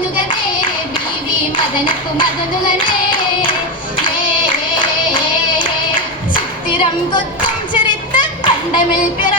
മകനുകളെ ബീവി മദനപ്പു മകനുകളെ ചിത്തിരം കൊത്തും ചെറുത്ത് കണ്ടമിൽ പിറ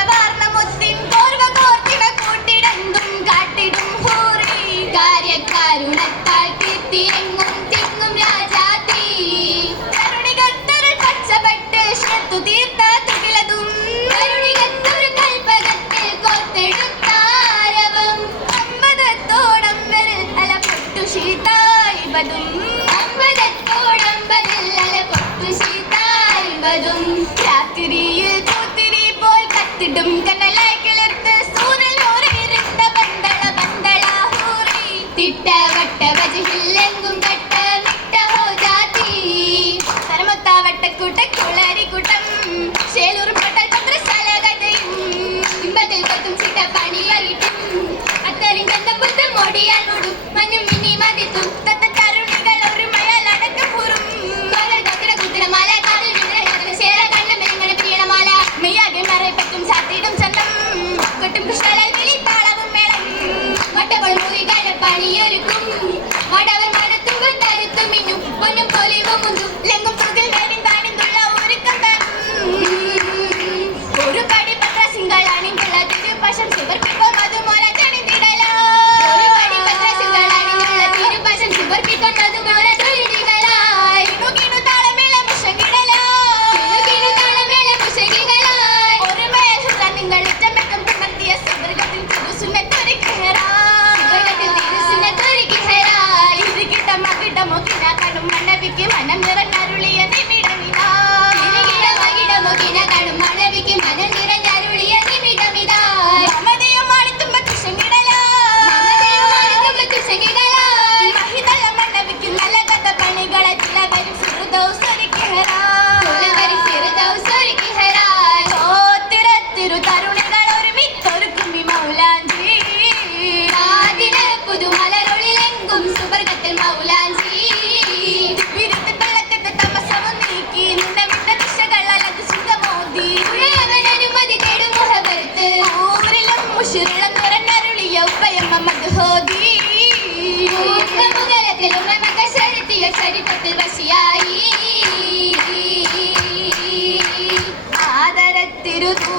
Do do do.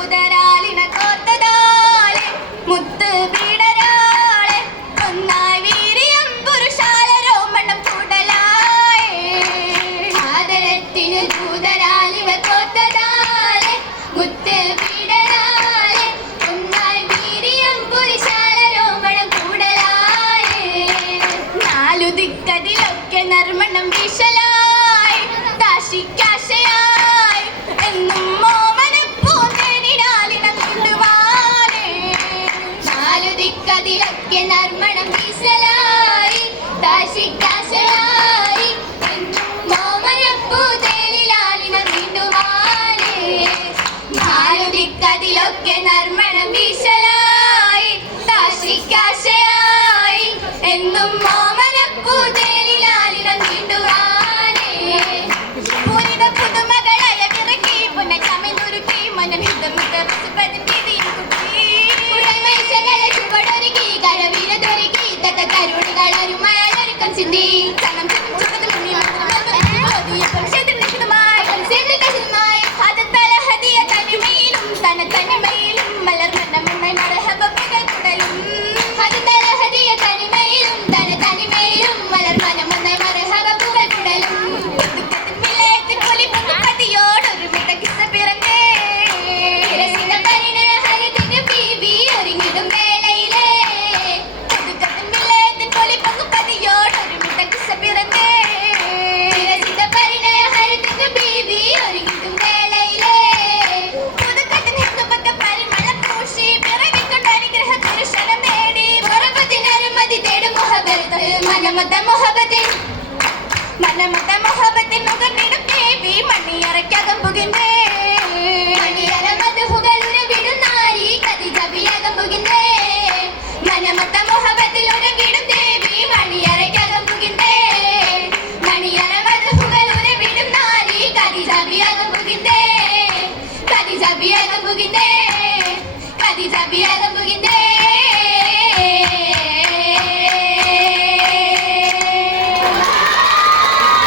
can be